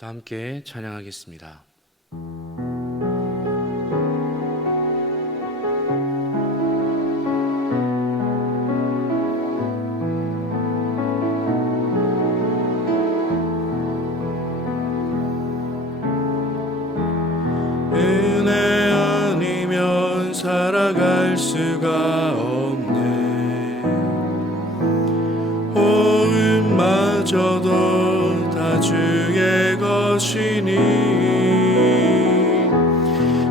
다 함께 찬양하겠습니다. 은혜 아니면 살아갈 수가 없네. 호흡마저도 다 주의 것이니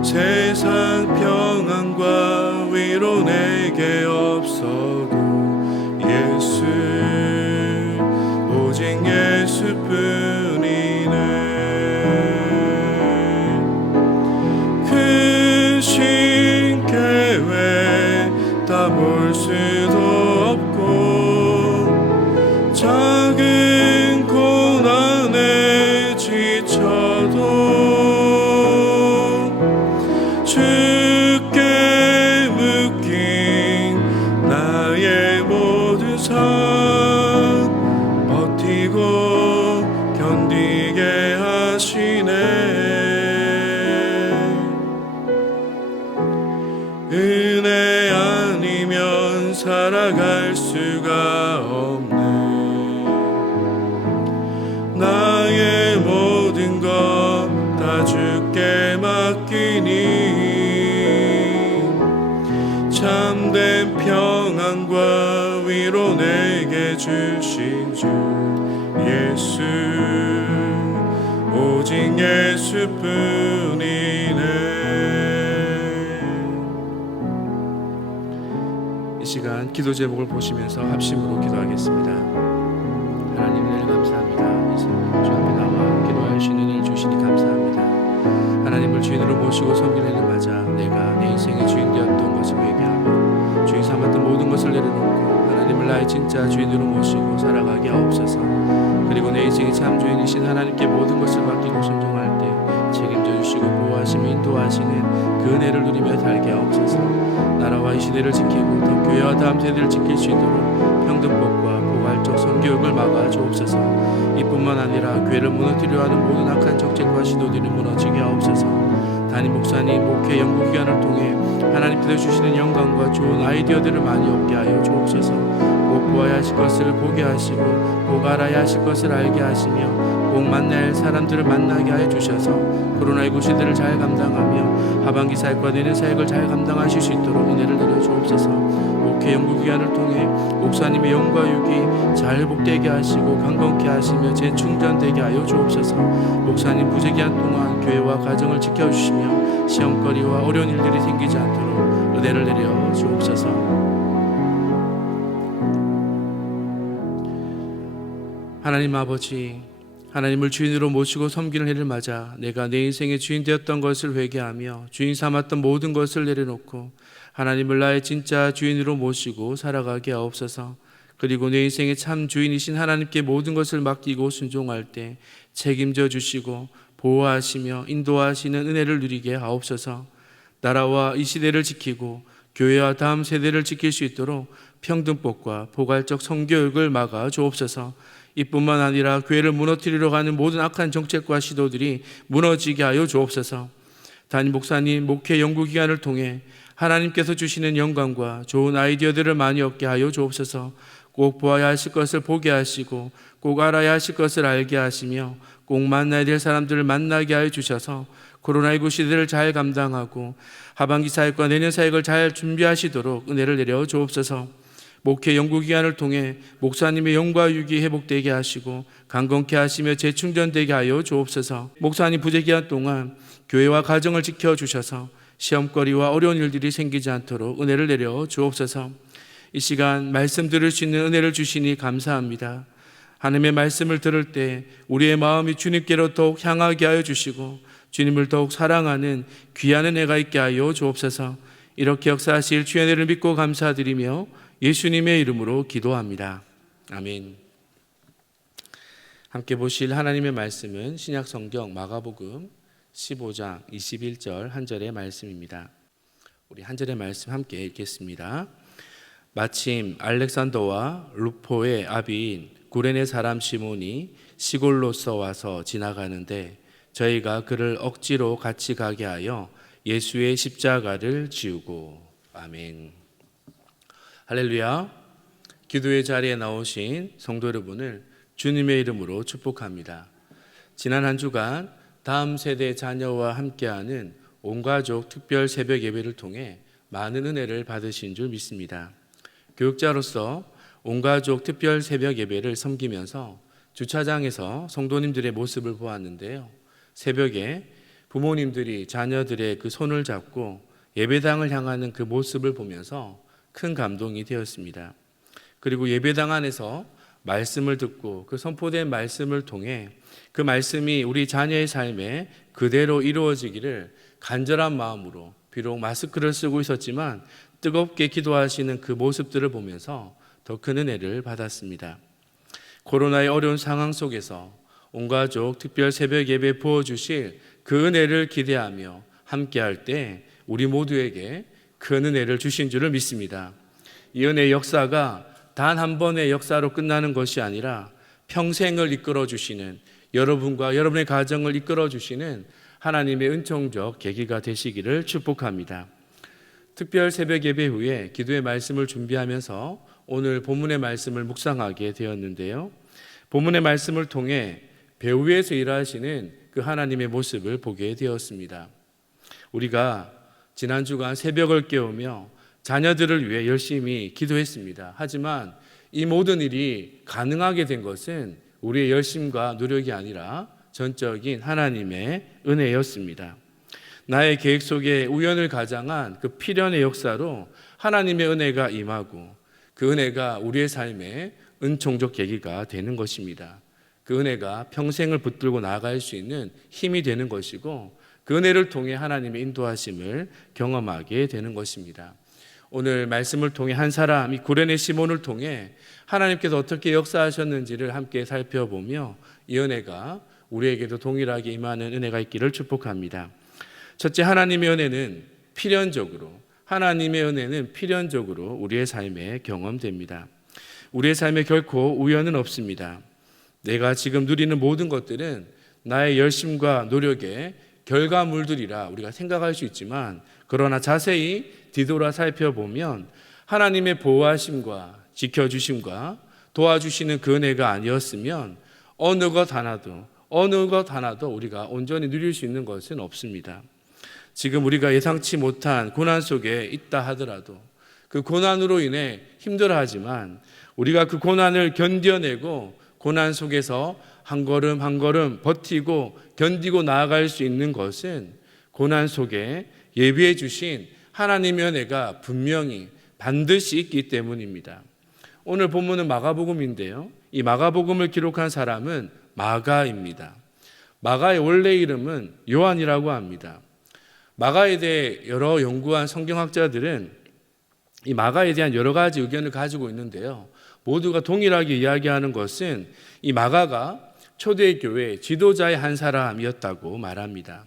세상 평안과 위로 내게 없어도 예수, 오직 예수뿐이네. 크신 계획 다 볼 수도 없고 작은 고난에 지쳐도 주께 묶인 나의 모든 삶 버티고 견디게 하시네. 은혜 아니면 살아갈 수가 없네. 나의 모든 것 다 주께 맡기니 참된 평안과 위로 내게 주신 주 예수, 오직 예수뿐이네. 이 시간 기도 제목을 보시면서 합심으로 기도하겠습니다. 하나님 늘 감사합니다. 이 시간 주 앞에 나와 기도할 수 있는 은혜를 주시니 감사합니다. 하나님을 주인으로 모시고 섬기는 맞아 내가 내 인생의 주인 되었던 것을 회개하며 주인 삼았던 모든 것을 내려놓고 하나님을 나의 진짜 주인으로 모시고 살아가게 하옵소서. 그리고 내 인생의 참 주인이신 하나님께 모든 것을 맡기고 순종할 때 책임져 주시고 보호하시며 인도하시는 그 은혜를 누리며 살게 하옵소서. 나라와 이 시대를 지키고 더 교회와 다음 세대를 지킬 수 있도록 평등법과 포괄적 성교육을 막아 주옵소서. 이뿐만 아니라 교회를 무너뜨려 하는 모든 악한 정책과 시도들을 무너지게 하옵소서. 담임 목사님 목회 연구기관을 통해 하나님께서 주시는 영광과 좋은 아이디어들을 많이 얻게 하여 주옵소서. 꼭 보아야 하실 것을 보게 하시고 꼭 알아야 하실 것을 알게 하시며 꼭 꼭 만나야 할 사람들을 만나게 하여 주셔서 코로나19 시대를 잘 감당하며 하반기 사역과 내년 사역을 잘 감당하실 수 있도록 은혜를 내려 주옵소서. 목회 연구기간을 통해 목사님의 영과 육이 잘 복되게 하시고 강건케 하시며 재충전되게 하여 주옵소서. 목사님 부재기한 동안 교회와 가정을 지켜주시며 시험거리와 어려운 일들이 생기지 않도록 은혜를 내려 주옵소서. 하나님 아버지, 하나님을 주인으로 모시고 섬기는 해를 맞아 내가 내 인생의 주인 되었던 것을 회개하며 주인 삼았던 모든 것을 내려놓고 하나님을 나의 진짜 주인으로 모시고 살아가게 하옵소서. 그리고 내 인생의 참 주인이신 하나님께 모든 것을 맡기고 순종할 때 책임져 주시고 보호하시며 인도하시는 은혜를 누리게 하옵소서. 나라와 이 시대를 지키고 교회와 다음 세대를 지킬 수 있도록 평등법과 포괄적 성교육을 막아 주옵소서. 이뿐만 아니라 교회를 무너뜨리려 가는 모든 악한 정책과 시도들이 무너지게 하여 주옵소서. 담임 목사님 목회 연구기간을 통해 하나님께서 주시는 영광과 좋은 아이디어들을 많이 얻게 하여 주옵소서. 꼭 보아야 하실 것을 보게 하시고 꼭 알아야 하실 것을 알게 하시며 꼭 만나야 될 사람들을 만나게 하여 주셔서 코로나19 시대를 잘 감당하고 하반기 사역과 내년 사역을 잘 준비하시도록 은혜를 내려 주옵소서. 목회 연구기간을 통해 목사님의 영과 육이 회복되게 하시고 강건케 하시며 재충전되게 하여 주옵소서. 목사님 부재기간 동안 교회와 가정을 지켜주셔서 시험거리와 어려운 일들이 생기지 않도록 은혜를 내려 주옵소서. 이 시간 말씀 들을 수 있는 은혜를 주시니 감사합니다. 하나님의 말씀을 들을 때 우리의 마음이 주님께로 더욱 향하게 하여 주시고 주님을 더욱 사랑하는 귀한 은혜가 있게 하여 주옵소서. 이렇게 역사하실 주의 은혜를 믿고 감사드리며 예수님의 이름으로 기도합니다. 아멘. 함께 보실 하나님의 말씀은 신약성경 마가복음 15장 21절 한 절의 말씀입니다. 우리 한 절의 말씀 함께 읽겠습니다. 마침 알렉산더와 루포의 아비인 구레네 사람 시몬이 시골로서 와서 지나가는데 저희가 그를 억지로 같이 가게 하여 예수의 십자가를 지우고. 아멘. 할렐루야. 기도의 자리에 나오신 성도 여러분을 주님의 이름으로 축복합니다. 지난 한 주간 다음 세대 자녀와 함께하는 온가족 특별 새벽 예배를 통해 많은 은혜를 받으신 줄 믿습니다. 교육자로서 온가족 특별 새벽 예배를 섬기면서 주차장에서 성도님들의 모습을 보았는데요. 새벽에 부모님들이 자녀들의 그 손을 잡고 예배당을 향하는 그 모습을 보면서 큰 감동이 되었습니다. 그리고 예배당 안에서 말씀을 듣고 그 선포된 말씀을 통해 그 말씀이 우리 자녀의 삶에 그대로 이루어지기를 간절한 마음으로 비록 마스크를 쓰고 있었지만 뜨겁게 기도하시는 그 모습들을 보면서 더 큰 은혜를 받았습니다. 코로나의 어려운 상황 속에서 온가족 특별 새벽 예배 부어주실 그 은혜를 기대하며 함께할 때 우리 모두에게 큰 은혜를 주신 줄을 믿습니다. 이 은혜의 역사가 단 한 번의 역사로 끝나는 것이 아니라 평생을 이끌어 주시는, 여러분과 여러분의 가정을 이끌어 주시는 하나님의 은총적 계기가 되시기를 축복합니다. 특별 새벽 예배 후에 기도의 말씀을 준비하면서 오늘 본문의 말씀을 묵상하게 되었는데요. 본문의 말씀을 통해 배후에서 일하시는 그 하나님의 모습을 보게 되었습니다. 우리가 지난 주간 새벽을 깨우며 자녀들을 위해 열심히 기도했습니다. 하지만 이 모든 일이 가능하게 된 것은 우리의 열심과 노력이 아니라 전적인 하나님의 은혜였습니다. 나의 계획 속에 우연을 가장한 그 필연의 역사로 하나님의 은혜가 임하고 그 은혜가 우리의 삶에 은총적 계기가 되는 것입니다. 그 은혜가 평생을 붙들고 나아갈 수 있는 힘이 되는 것이고 그 은혜를 통해 하나님의 인도하심을 경험하게 되는 것입니다. 오늘 말씀을 통해 한 사람, 이 구레네 시몬을 통해 하나님께서 어떻게 역사하셨는지를 함께 살펴보며 이 은혜가 우리에게도 동일하게 임하는 은혜가 있기를 축복합니다. 첫째, 하나님의 은혜는 필연적으로 우리의 삶에 경험됩니다. 우리의 삶에 결코 우연은 없습니다. 내가 지금 누리는 모든 것들은 나의 열심과 노력의 결과물들이라 우리가 생각할 수 있지만, 그러나 자세히 뒤돌아 살펴보면 하나님의 보호하심과 지켜주심과 도와주시는 그 은혜가 아니었으면 어느 것 하나도, 어느 것 하나도 우리가 온전히 누릴 수 있는 것은 없습니다. 지금 우리가 예상치 못한 고난 속에 있다 하더라도 그 고난으로 인해 힘들어하지만 우리가 그 고난을 견뎌내고 고난 속에서 한 걸음 한 걸음 버티고 견디고 나아갈 수 있는 것은 고난 속에 예비해 주신 하나님의 은혜가 분명히 반드시 있기 때문입니다. 오늘 본문은 마가복음인데요. 이 마가복음을 기록한 사람은 마가입니다. 마가의 원래 이름은 요한이라고 합니다. 마가에 대해 여러 연구한 성경학자들은 이 마가에 대한 여러 가지 의견을 가지고 있는데요. 모두가 동일하게 이야기하는 것은 이 마가가 초대교회 지도자의 한 사람이었다고 말합니다.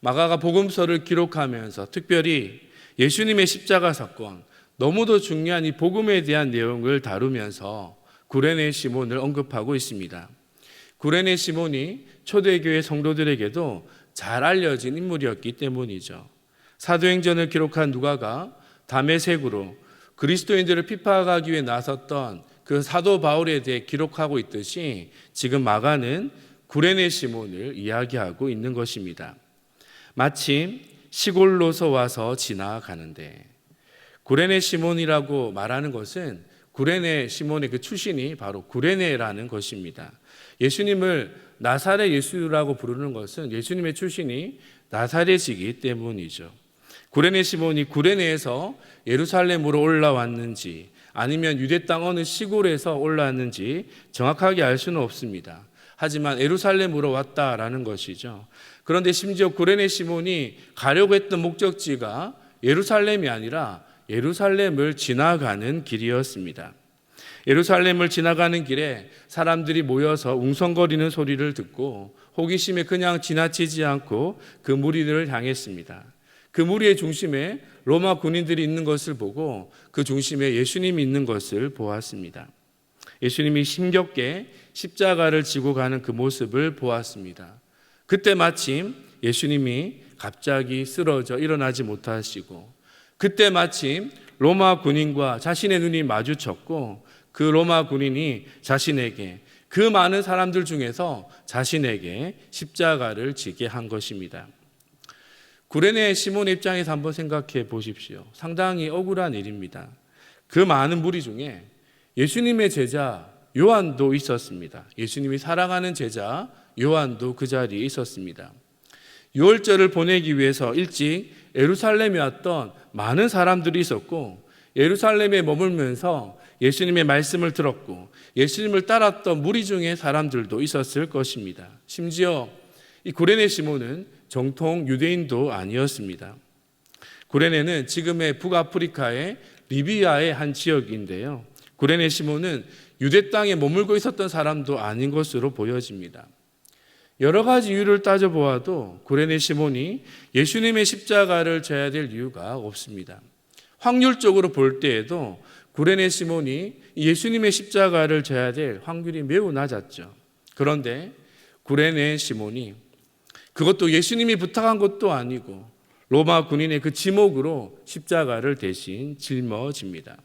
마가가 복음서를 기록하면서 특별히 예수님의 십자가 사건, 너무도 중요한 이 복음에 대한 내용을 다루면서 구레네 시몬을 언급하고 있습니다. 구레네 시몬이 초대교회 성도들에게도 잘 알려진 인물이었기 때문이죠. 사도행전을 기록한 누가가 다메섹으로 그리스도인들을 핍박하기 위해 나섰던 그 사도 바울에 대해 기록하고 있듯이 지금 마가는 구레네 시몬을 이야기하고 있는 것입니다. 마침 시골로서 와서 지나가는데, 구레네 시몬이라고 말하는 것은 구레네 시몬의 그 출신이 바로 구레네라는 것입니다. 예수님을 나사렛 예수라고 부르는 것은 예수님의 출신이 나사렛이기 때문이죠. 구레네 시몬이 구레네에서 예루살렘으로 올라왔는지 아니면 유대 땅 어느 시골에서 올라왔는지 정확하게 알 수는 없습니다. 하지만 예루살렘으로 왔다라는 것이죠. 그런데 심지어 구레네 시몬이 가려고 했던 목적지가 예루살렘이 아니라 예루살렘을 지나가는 길이었습니다. 예루살렘을 지나가는 길에 사람들이 모여서 웅성거리는 소리를 듣고 호기심에 그냥 지나치지 않고 그 무리들을 향했습니다. 그 무리의 중심에 로마 군인들이 있는 것을 보고 그 중심에 예수님이 있는 것을 보았습니다. 예수님이 힘겹게 십자가를 지고 가는 그 모습을 보았습니다. 그때 마침 예수님이 갑자기 쓰러져 일어나지 못하시고, 그때 마침 로마 군인과 자신의 눈이 마주쳤고 그 로마 군인이 자신에게, 그 많은 사람들 중에서 자신에게 십자가를 지게 한 것입니다. 구레네 시몬 입장에서 한번 생각해 보십시오. 상당히 억울한 일입니다. 그 많은 무리 중에 예수님의 제자 요한도 있었습니다. 예수님이 사랑하는 제자 요한도 그 자리에 있었습니다. 유월절을 보내기 위해서 일찍 예루살렘에 왔던 많은 사람들이 있었고, 예루살렘에 머물면서 예수님의 말씀을 들었고 예수님을 따랐던 무리 중에 사람들도 있었을 것입니다. 심지어 이 구레네 시몬은 정통 유대인도 아니었습니다. 구레네는 지금의 북아프리카의 리비아의 한 지역인데요. 구레네 시몬은 유대 땅에 머물고 있었던 사람도 아닌 것으로 보여집니다. 여러 가지 이유를 따져보아도 구레네 시몬이 예수님의 십자가를 져야 될 이유가 없습니다. 확률적으로 볼 때에도 구레네 시몬이 예수님의 십자가를 져야 될 확률이 매우 낮았죠. 그런데 구레네 시몬이, 그것도 예수님이 부탁한 것도 아니고 로마 군인의 그 지목으로 십자가를 대신 짊어집니다.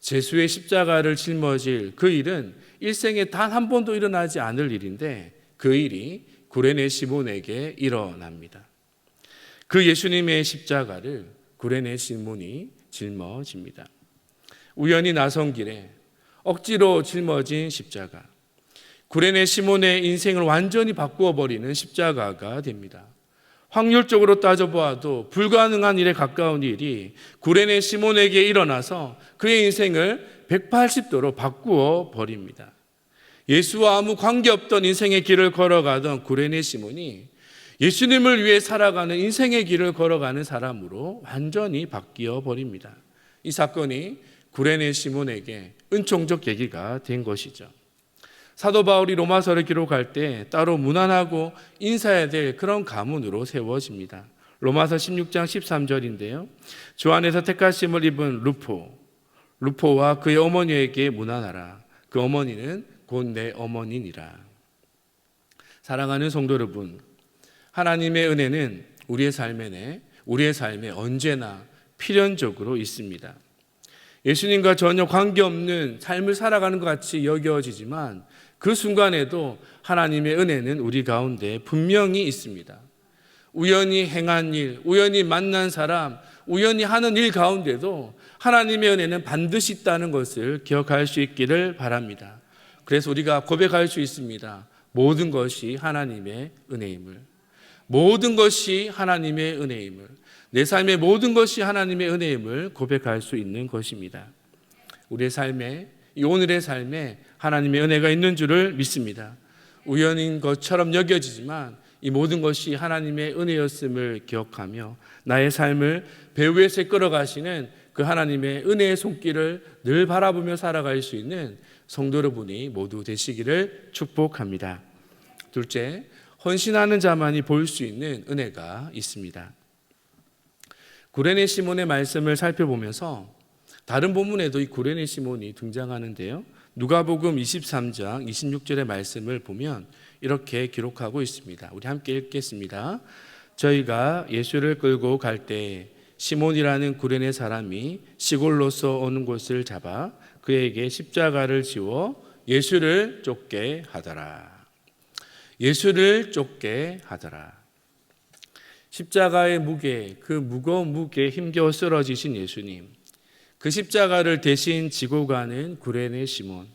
제수의 십자가를 짊어질 그 일은 일생에 단 한 번도 일어나지 않을 일인데 그 일이 구레네 시몬에게 일어납니다. 그 예수님의 십자가를 구레네 시몬이 짊어집니다. 우연히 나선 길에 억지로 짊어진 십자가, 구레네 시몬의 인생을 완전히 바꾸어 버리는 십자가가 됩니다. 확률적으로 따져보아도 불가능한 일에 가까운 일이 구레네 시몬에게 일어나서 그의 인생을 180도로 바꾸어 버립니다. 예수와 아무 관계없던 인생의 길을 걸어가던 구레네 시몬이 예수님을 위해 살아가는 인생의 길을 걸어가는 사람으로 완전히 바뀌어 버립니다. 이 사건이 구레네 시몬에게 은총적 계기가 된 것이죠. 사도 바울이 로마서를 기록할 때 따로 문안하고 인사해야 될 그런 가문으로 세워집니다. 로마서 16장 13절인데요. 주 안에서 택하심을 입은 루포와 그의 어머니에게 문안하라. 그 어머니는 곧 내 어머니니라. 사랑하는 성도 여러분, 하나님의 은혜는 우리의 삶에 언제나 필연적으로 있습니다. 예수님과 전혀 관계없는 삶을 살아가는 것 같이 여겨지지만 그 순간에도 하나님의 은혜는 우리 가운데 분명히 있습니다. 우연히 행한 일, 우연히 만난 사람, 우연히 하는 일 가운데도 하나님의 은혜는 반드시 있다는 것을 기억할 수 있기를 바랍니다. 그래서 우리가 고백할 수 있습니다. 모든 것이 하나님의 은혜임을. 모든 것이 하나님의 은혜임을. 내 삶의 모든 것이 하나님의 은혜임을 고백할 수 있는 것입니다. 우리의 삶에, 이 오늘의 삶에 하나님의 은혜가 있는 줄을 믿습니다. 우연인 것처럼 여겨지지만 이 모든 것이 하나님의 은혜였음을 기억하며 나의 삶을 배후에서 끌어가시는 그 하나님의 은혜의 손길을 늘 바라보며 살아갈 수 있는 성도 여러분이 모두 되시기를 축복합니다. 둘째, 헌신하는 자만이 볼 수 있는 은혜가 있습니다. 구레네 시몬의 말씀을 살펴보면서 다른 본문에도 이 구레네 시몬이 등장하는데요. 누가복음 23장 26절의 말씀을 보면 이렇게 기록하고 있습니다. 우리 함께 읽겠습니다. 저희가 예수를 끌고 갈 때 시몬이라는 구레네 사람이 시골로서 오는 곳을 잡아 그에게 십자가를 지워 예수를 쫓게 하더라. 예수를 쫓게 하더라. 십자가의 무게, 그 무거운 무게에 힘겨워 쓰러지신 예수님, 그 십자가를 대신 지고 가는 구레네 시몬.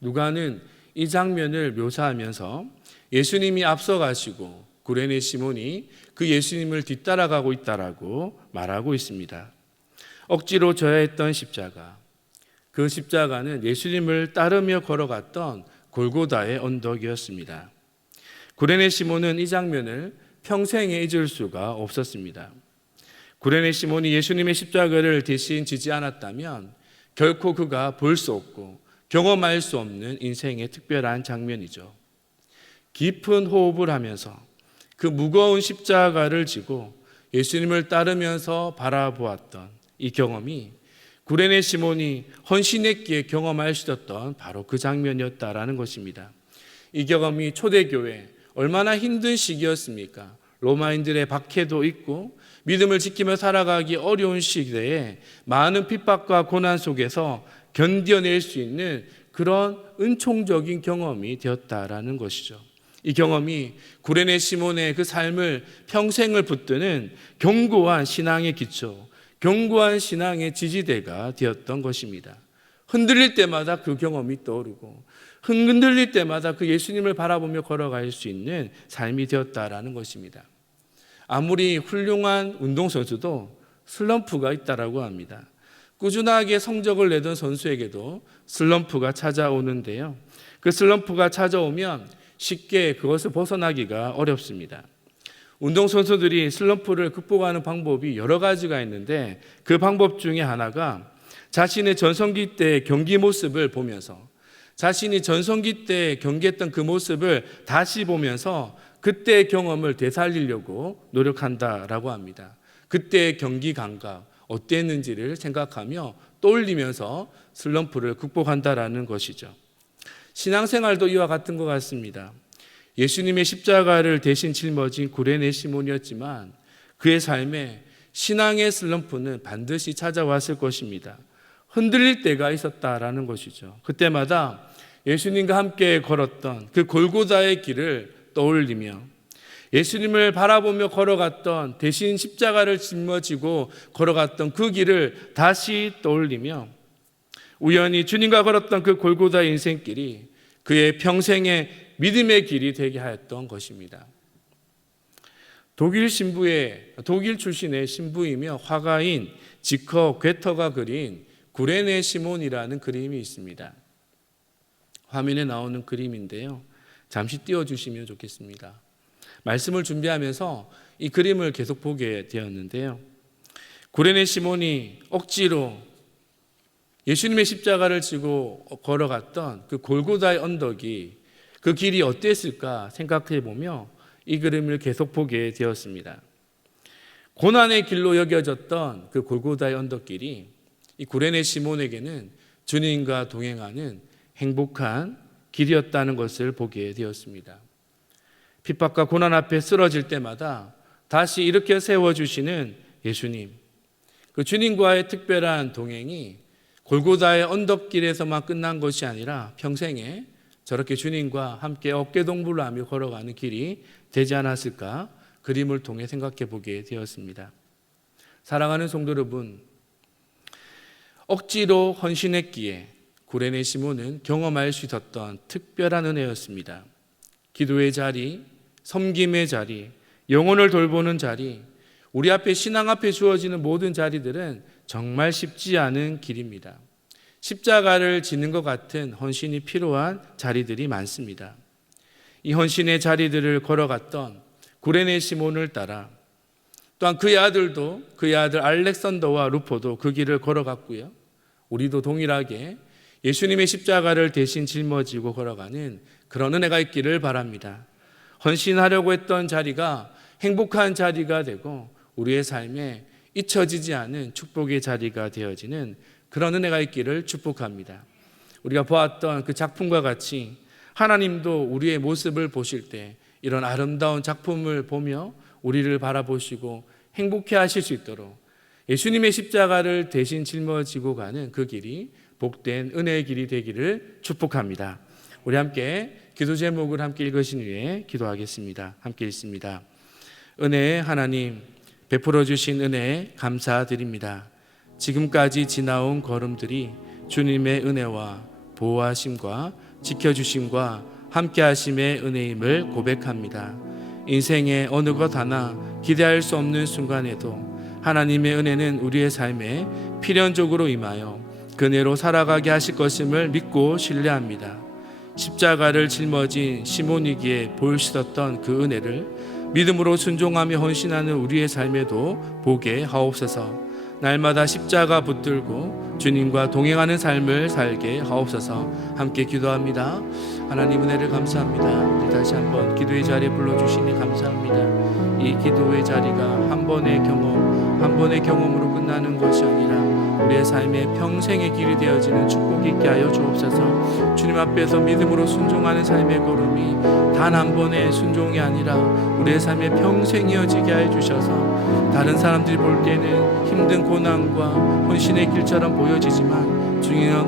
누가는 이 장면을 묘사하면서 예수님이 앞서가시고 구레네 시몬이 그 예수님을 뒤따라가고 있다라고 말하고 있습니다. 억지로 져야 했던 십자가, 그 십자가는 예수님을 따르며 걸어갔던 골고다의 언덕이었습니다. 구레네 시몬은 이 장면을 평생에 잊을 수가 없었습니다. 구레네 시몬이 예수님의 십자가를 대신 지지 않았다면 결코 그가 볼 수 없고 경험할 수 없는 인생의 특별한 장면이죠. 깊은 호흡을 하면서 그 무거운 십자가를 지고 예수님을 따르면서 바라보았던 이 경험이 구레네 시몬이 헌신했기에 경험할 수 있었던 바로 그 장면이었다라는 것입니다. 이 경험이 초대교회 얼마나 힘든 시기였습니까? 로마인들의 박해도 있고 믿음을 지키며 살아가기 어려운 시대에 많은 핍박과 고난 속에서 견뎌낼 수 있는 그런 은총적인 경험이 되었다라는 것이죠. 이 경험이 구레네 시몬의 그 삶을 평생을 붙드는 견고한 신앙의 기초, 견고한 신앙의 지지대가 되었던 것입니다. 흔들릴 때마다 그 경험이 떠오르고 흔들릴 때마다 그 예수님을 바라보며 걸어갈 수 있는 삶이 되었다라는 것입니다. 아무리 훌륭한 운동선수도 슬럼프가 있다라고 합니다. 꾸준하게 성적을 내던 선수에게도 슬럼프가 찾아오는데요. 그 슬럼프가 찾아오면 쉽게 그것을 벗어나기가 어렵습니다. 운동선수들이 슬럼프를 극복하는 방법이 여러 가지가 있는데 그 방법 중에 하나가 자신의 전성기 때의 경기 모습을 보면서 자신이 전성기 때 경기했던 그 모습을 다시 보면서 그때의 경험을 되살리려고 노력한다라고 합니다. 그때의 경기 감각 어땠는지를 생각하며 떠올리면서 슬럼프를 극복한다라는 것이죠. 신앙생활도 이와 같은 것 같습니다. 예수님의 십자가를 대신 짊어진 구레네 시몬이었지만 그의 삶에 신앙의 슬럼프는 반드시 찾아왔을 것입니다. 흔들릴 때가 있었다라는 것이죠. 그때마다 예수님과 함께 걸었던 그 골고다의 길을 떠올리며 예수님을 바라보며 걸어갔던 대신 십자가를 짊어지고 걸어갔던 그 길을 다시 떠올리며 우연히 주님과 걸었던 그 골고다 인생길이 그의 평생의 믿음의 길이 되게 하였던 것입니다. 독일 출신의 신부이며 화가인 지커 괴터가 그린 구레네 시몬이라는 그림이 있습니다. 화면에 나오는 그림인데요. 잠시 띄워주시면 좋겠습니다. 말씀을 준비하면서 이 그림을 계속 보게 되었는데요. 구레네 시몬이 억지로 예수님의 십자가를 지고 걸어갔던 그 골고다의 언덕이 그 길이 어땠을까 생각해 보며 이 그림을 계속 보게 되었습니다. 고난의 길로 여겨졌던 그 골고다의 언덕길이 이 구레네 시몬에게는 주님과 동행하는 행복한 길이었다는 것을 보게 되었습니다. 핍박과 고난 앞에 쓰러질 때마다 다시 일으켜 세워주시는 예수님, 그 주님과의 특별한 동행이 골고다의 언덕길에서만 끝난 것이 아니라 평생에 저렇게 주님과 함께 어깨동무를 하며 걸어가는 길이 되지 않았을까 그림을 통해 생각해 보게 되었습니다. 사랑하는 성도 여러분, 억지로 헌신했기에 구레네 시몬은 경험할 수 있었던 특별한 은혜였습니다. 기도의 자리, 섬김의 자리, 영혼을 돌보는 자리, 우리 앞에 신앙 앞에 주어지는 모든 자리들은 정말 쉽지 않은 길입니다. 십자가를 지는 것 같은 헌신이 필요한 자리들이 많습니다. 이 헌신의 자리들을 걸어갔던 구레네 시몬을 따라 또한 그의 아들도, 그의 아들 알렉산더와 루포도 그 길을 걸어갔고요. 우리도 동일하게 예수님의 십자가를 대신 짊어지고 걸어가는 그런 은혜가 있기를 바랍니다. 헌신하려고 했던 자리가 행복한 자리가 되고 우리의 삶에 잊혀지지 않은 축복의 자리가 되어지는 그런 은혜가 있기를 축복합니다. 우리가 보았던 그 작품과 같이 하나님도 우리의 모습을 보실 때 이런 아름다운 작품을 보며 우리를 바라보시고 행복해 하실 수 있도록 예수님의 십자가를 대신 짊어지고 가는 그 길이 복된 은혜의 길이 되기를 축복합니다. 우리 함께 기도 제목을 함께 읽으신 후에 기도하겠습니다. 함께 읽습니다. 은혜의 하나님, 베풀어 주신 은혜에 감사드립니다. 지금까지 지나온 걸음들이 주님의 은혜와 보호하심과 지켜주심과 함께하심의 은혜임을 고백합니다. 인생의 어느 것 하나 기대할 수 없는 순간에도 하나님의 은혜는 우리의 삶에 필연적으로 임하여 그 은혜로 살아가게 하실 것임을 믿고 신뢰합니다. 십자가를 짊어진 시몬이기에 보일 수 있었던 그 은혜를 믿음으로 순종하며 헌신하는 우리의 삶에도 보게 하옵소서. 날마다 십자가 붙들고 주님과 동행하는 삶을 살게 하옵소서. 함께 기도합니다. 하나님 은혜를 감사합니다. 우리 다시 한번 기도의 자리에 불러주시니 감사합니다. 이 기도의 자리가 한 번의 경험으로 끝나는 것이 아니라 우리의 삶의 평생의 길이 되어지는 축복이 있게 하여 주옵소서. 주님 앞에서 믿음으로 순종하는 삶의 걸음이 단 한 번의 순종이 아니라 우리의 삶의 평생 이어지게 하여 주셔서 다른 사람들이 볼 때는 힘든 고난과 헌신의 길처럼 보여지지만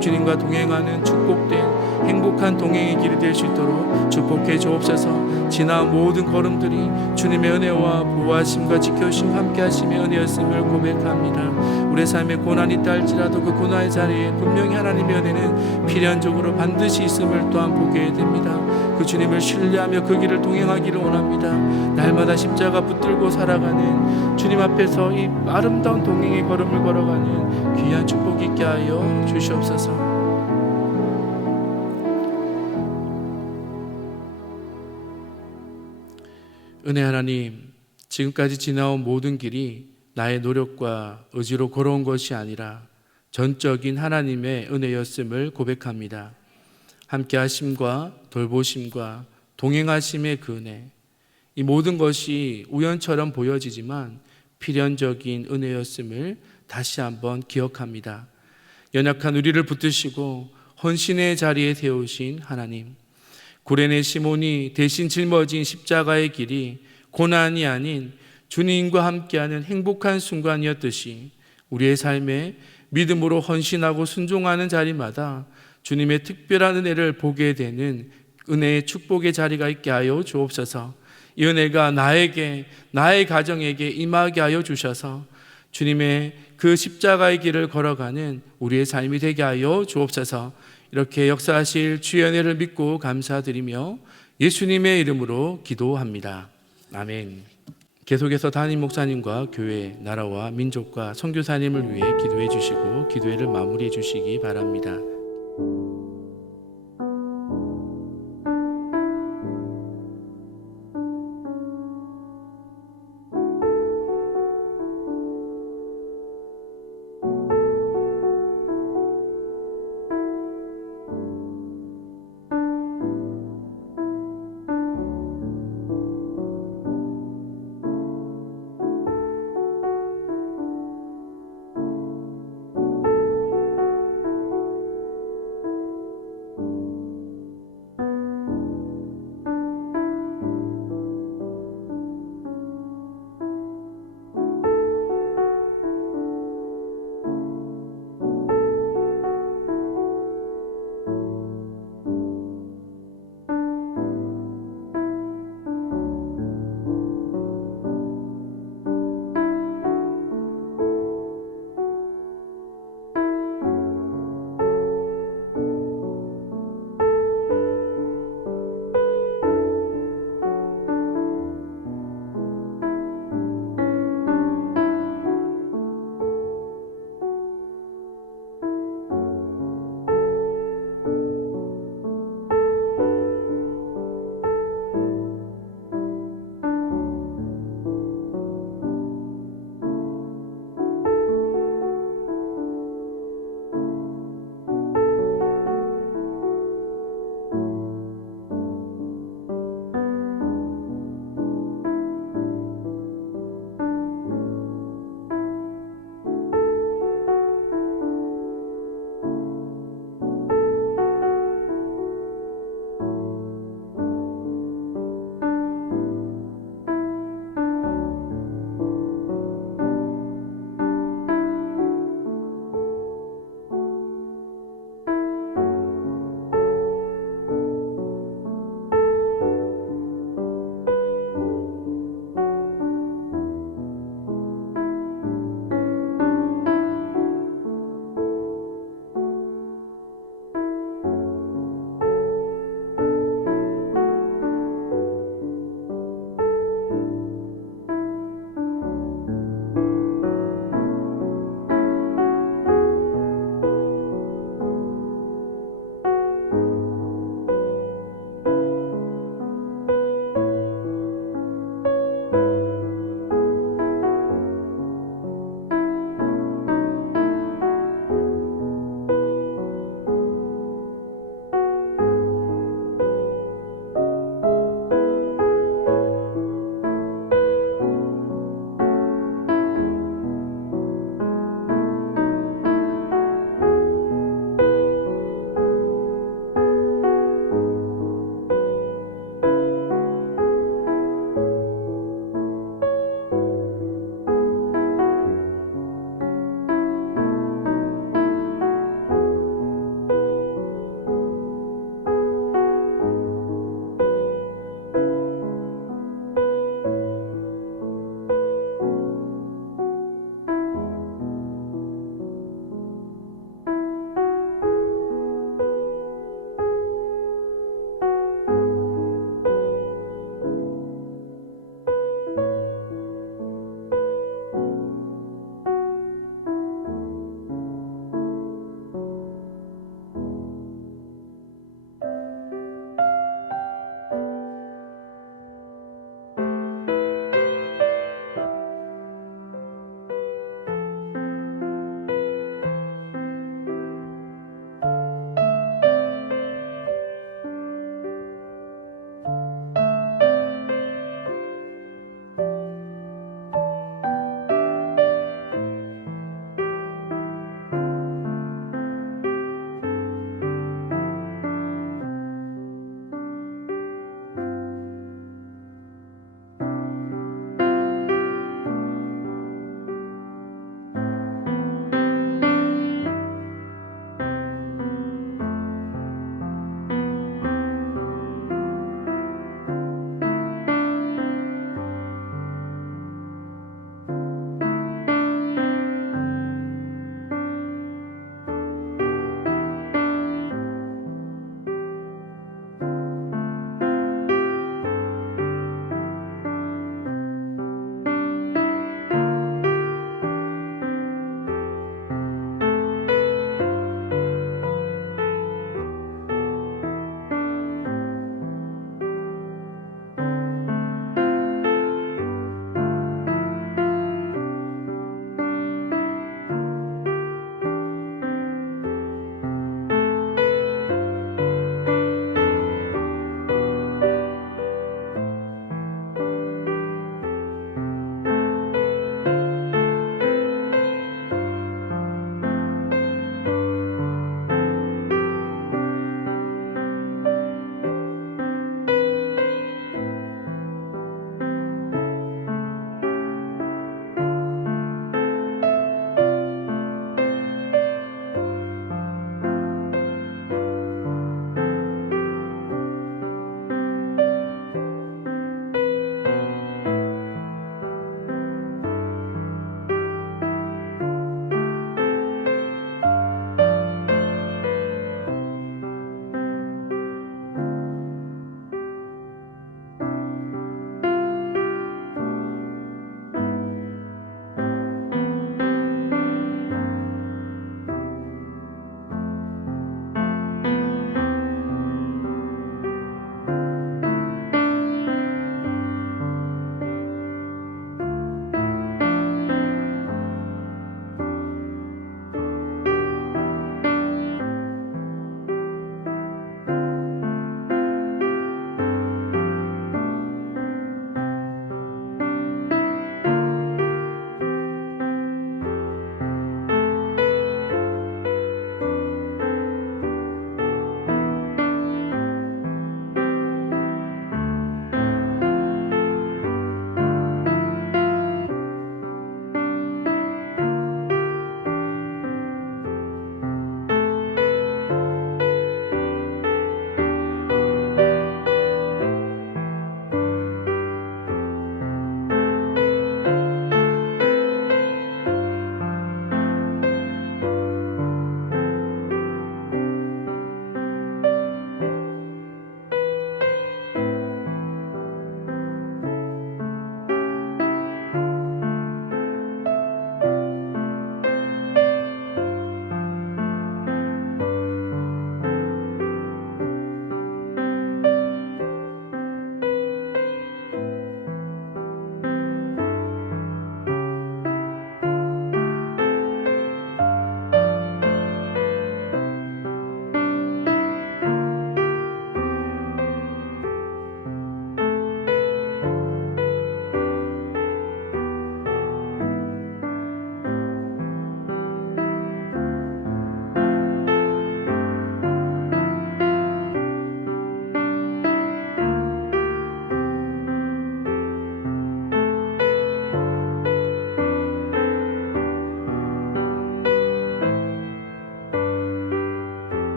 주님과 동행하는 축복된 행복한 동행의 길이 될 수 있도록 축복해 주옵소서. 지나온 모든 걸음들이 주님의 은혜와 보호하심과 지켜주심 함께하심의 은혜였음을 고백합니다. 우리의 삶에 고난이 있다 할지라도 그 고난의 자리에 분명히 하나님의 은혜는 필연적으로 반드시 있음을 또한 보게 됩니다. 그 주님을 신뢰하며 그 길을 동행하기를 원합니다. 날마다 십자가 붙들고 살아가는 주님 앞에서 이 아름다운 동행의 걸음을 걸어가는 귀한 축복 있게 하여 주시옵소서. 은혜 하나님, 지금까지 지나온 모든 길이 나의 노력과 의지로 걸어온 것이 아니라 전적인 하나님의 은혜였음을 고백합니다. 함께 하심과 돌보심과 동행하심의 그 은혜, 이 모든 것이 우연처럼 보여지지만 필연적인 은혜였음을 다시 한번 기억합니다. 연약한 우리를 붙드시고 헌신의 자리에 세우신 하나님, 구레네 시몬이 대신 짊어진 십자가의 길이 고난이 아닌 주님과 함께하는 행복한 순간이었듯이 우리의 삶에 믿음으로 헌신하고 순종하는 자리마다 주님의 특별한 은혜를 보게 되는 은혜의 축복의 자리가 있게 하여 주옵소서. 이 은혜가 나에게, 나의 가정에게 임하게 하여 주셔서 주님의 그 십자가의 길을 걸어가는 우리의 삶이 되게 하여 주옵소서. 이렇게 역사하실 주의 은혜를 믿고 감사드리며 예수님의 이름으로 기도합니다. 아멘. 계속해서 담임 목사님과 교회, 나라와 민족과 선교사님을 위해 기도해 주시고 기도회를 마무리해 주시기 바랍니다.